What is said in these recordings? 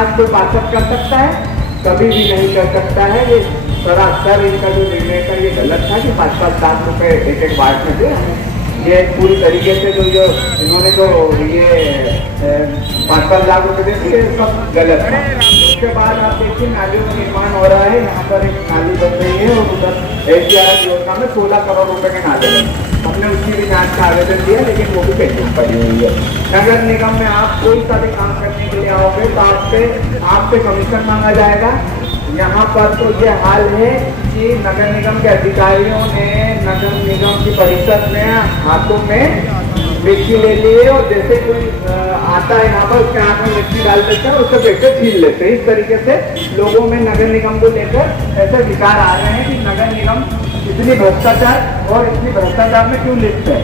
आज कोई पार्षद कर सकता है? कभी भी नहीं कर सकता है। ये सरासर इनका जो निर्णय था ये गलत था कि 5-5 लाख रुपए एक वार्ड में दे। ये पूरी तरीके से जो इन्होंने जो ये 5-5 लाख रुपए दे दिए सब गलत था। उसके बाद आप देखिए नालियों का निर्माण हो रहा है, यहाँ पर एक नाली बन रही है और उधर SDRF योजना में 16 करोड़ रुपए के नाले हैं। हमने उसकी भी जांच का आवेदन दिया लेकिन वो भी पेंडिंग पड़ी हुई है। नगर निगम में आप कोई सा भी काम करने के लिए आओगे तो आपसे कमीशन मांगा जाएगा। यहाँ पर तो ये हाल है कि नगर निगम के अधिकारियों ने नगर निगम की परिषद में हाथों में मिर्ची ले ली है और जैसे कोई आता है यहाँ पर उसके हाथ में मिर्ची डाल देते हैं, उससे पैसे छीन लेते हैं। इस तरीके से लोगों में नगर निगम को लेकर ऐसे विचार आ रहे हैं कि नगर निगम इतनी भ्रष्टाचार और इतनी भ्रष्टाचार में क्यों लिप्त है।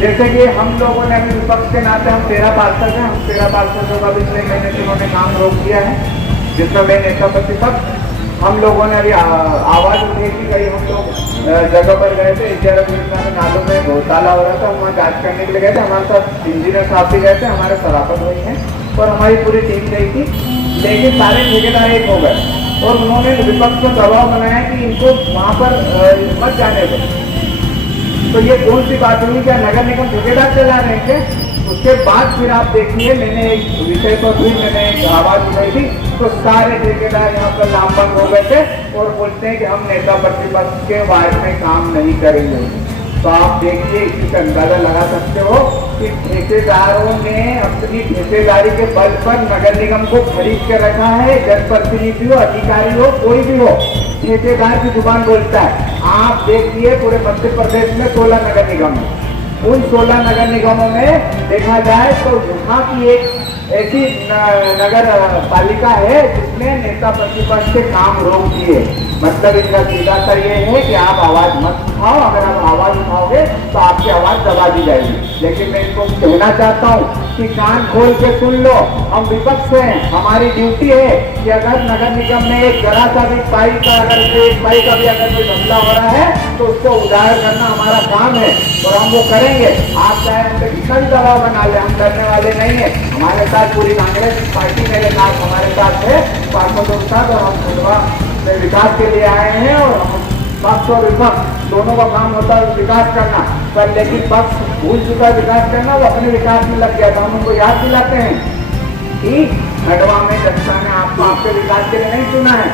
जैसे कि हम लोगों ने अभी विपक्ष के नाते हम 13 पार्षद हैं, हम 13 पार्षदों का भी 6 महीने से उन्होंने काम रोक दिया है, जिसमें मैं नेता प्रतिपक्ष हम लोगों ने अभी आवाज उठी कि कहीं हम लोग जगह पर गए थे, SDRF योजना में नालों में घोटाला हो रहा था, हम वहाँ जाँच करने के लिए गए थे। हमारे साथ इंजीनियर साहब भी गए थे, हमारे सराफत हुई है और हमारी पूरी टीम गई थी, लेकिन सारे ठेकेदार एक हो गए और उन्होंने विपक्ष को दबाव बनाया कि इनको वहाँ पर मत जाने दो। तो ये कौन सी बात हुई? क्या नगर निगम ठेकेदार चला रहे थे? उसके बाद फिर आप देखिए मैंने एक विषय पर भी मैंने एक आवाज उठाई थी तो सारे ठेकेदार यहाँ पर लामबंद हो गए थे और बोलते हैं कि हम नेता प्रतिपक्ष के वार्ड में काम नहीं करेंगे। तो आप देखिए इसका अंदाजा लगा सकते हो कि ठेकेदारों ने अपनी ठेकेदारी के बल पर नगर निगम को खरीद के रखा है। जनप्रतिनिधि हो, अधिकारी हो, कोई भी हो, ठेकेदार की जुबान बोलता है। आप देखिए पूरे मध्य प्रदेश में 16 नगर निगम है। उन 16 नगर निगमों में देखा जाए तो यहाँ की एक ऐसी नगर पालिका है जिसने नेता प्रतिपक्ष के काम रोक दिए। मतलब इनका सीधा सा ये है कि आप आवाज मत उठाओ, अगर आप आवाज उठाओगे तो आपकी आवाज दबा दी जाएगी। लेकिन मैं इनको कहना चाहता हूँ कि कान खोल के सुन लो, हम विपक्ष हैं, हमारी ड्यूटी है कि अगर नगर निगम में एक जरा सा भी पाइप का अगर कोई धंधा हो रहा है तो उसको उजागर करना हमारा काम है और हम वो करेंगे। आप चाहे हम पे कितना भी दबाव बना ले, हम डरने वाले नहीं है। हमारे साथ पूरी कांग्रेस पार्टी मेरे साथ हमारे साथ है, पार्षदों के साथ, और हम खंडवा में विकास के लिए आए हैं और हम पक्ष और विपक्ष दोनों का काम होता है विकास करना, पर लेकिन पक्ष भूल चुका विकास करना, वो अपने विकास में लग गया था। हम उनको याद दिलाते हैं कि खंडवा में जनता ने आपको आपके विकास के लिए नहीं चुना है,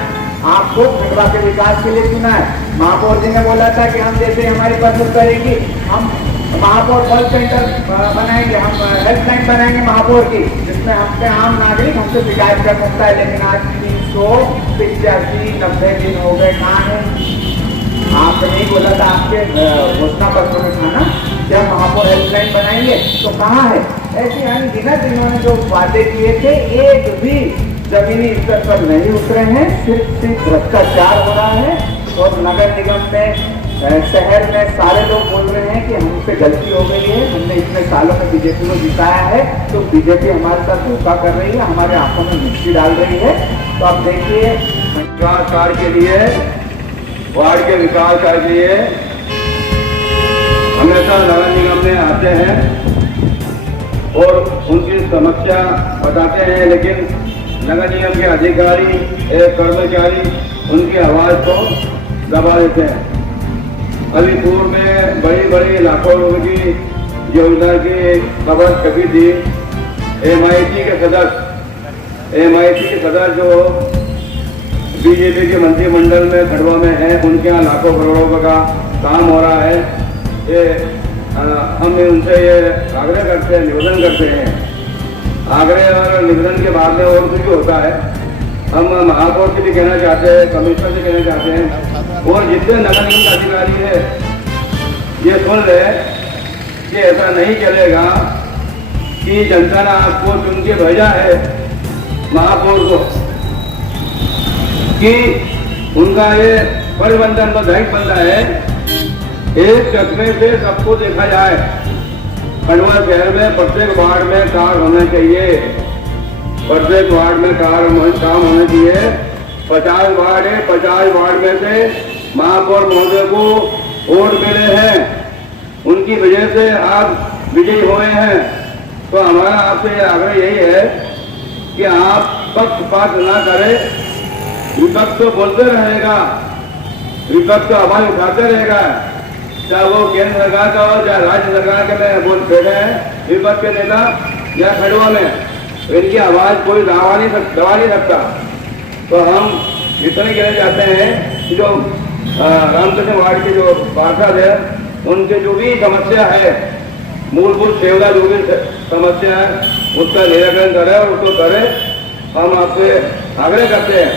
आपको खंडवा के विकास के लिए चुना है। महापौर जी ने बोला था कि हम जैसे हमारी परिषद करेगी हम महापौर कॉल सेंटर बनाएंगे, हम हेल्पलाइन बनाएंगे महापौर की, जिसमें हमसे आम नागरिक हमसे शिकायत कर सकता है। लेकिन आज 385-90 दिन हो गए, कहाँ है? आपने नहीं बोला था आपके घोषणा पत्र में था ना कि हम महापौर हेल्पलाइन बनाएंगे, तो कहाँ है? ऐसे अनगिनत इन्होंने जो वादे किए थे एक भी जमीनी स्तर पर नहीं उतरे हैं। सिर्फ भ्रष्टाचार हो रहा है और नगर निगम में शहर में सारे लोग बोल रहे हैं कि हमसे गलती हो गई है, हमने इतने सालों में बीजेपी को जिताया है तो बीजेपी हमारे साथ धोखा कर रही है, हमारे आंखों में मिर्ची डाल रही है। तो आप देखिए विकास कार्य के लिए, वार्ड के विकास कार्य के लिए हमेशा नगर निगम में आते हैं और उनकी समस्या बताते हैं, लेकिन नगर निगम के अधिकारी कर्मचारी उनकी आवाज को दबा देते हैं। अभी पूर्व में बड़ी बड़ी लाखों रुपए की योजना की खबर छपी थी। MIT के सदस्य जो बीजेपी के मंत्रिमंडल में खंडवा में है, उनके यहाँ लाखों करोड़ों रुपए का काम हो रहा है। ये हम उनसे ये आग्रह करते हैं, निवेदन करते हैं। आग्रह और निवेदन के बाद में और कुछ भी होता है, हम महापौर से भी कहना चाहते हैं, कमिश्नर से कहना चाहते हैं और जितने नगर निगम के अधिकारी है ये सुन ले कि ऐसा नहीं चलेगा कि जनता ने आपको चुन के भेजा है महापौर को कि उनका ये परिबंधन तो दायित्व बनता है एक चश्मे से सबको देखा जाए। खंडवा शहर में प्रत्येक वार्ड में कार होना चाहिए, प्रत्येक वार्ड में काम होना चाहिए। 50 वार्ड है, 50 वार्ड में से महापौर महोदय को वोट मिले हैं, उनकी वजह से आप विजयी हुए हैं। तो हमारा आपसे आग्रह यही है कि आप पक्षपात ना करें। विपक्ष तो बोलते रहेगा, विपक्ष तो आवाज उठाते रहेगा, चाहे वो केंद्र सरकार का हो चाहे राज्य सरकार के में बोल बैठे हैं विपक्ष के नेता या खड़ुआ में, इनकी आवाज कोई दबा नहीं सकता। तो हम इतने कहना चाहते हैं कि जो रामकृष्ण वार्ड के जो पार्षद है उनके जो भी समस्या है, मूलभूत सेवा जो भी समस्या है उसका निराकरण करें और उसको करें। हम आपसे आग्रह करते हैं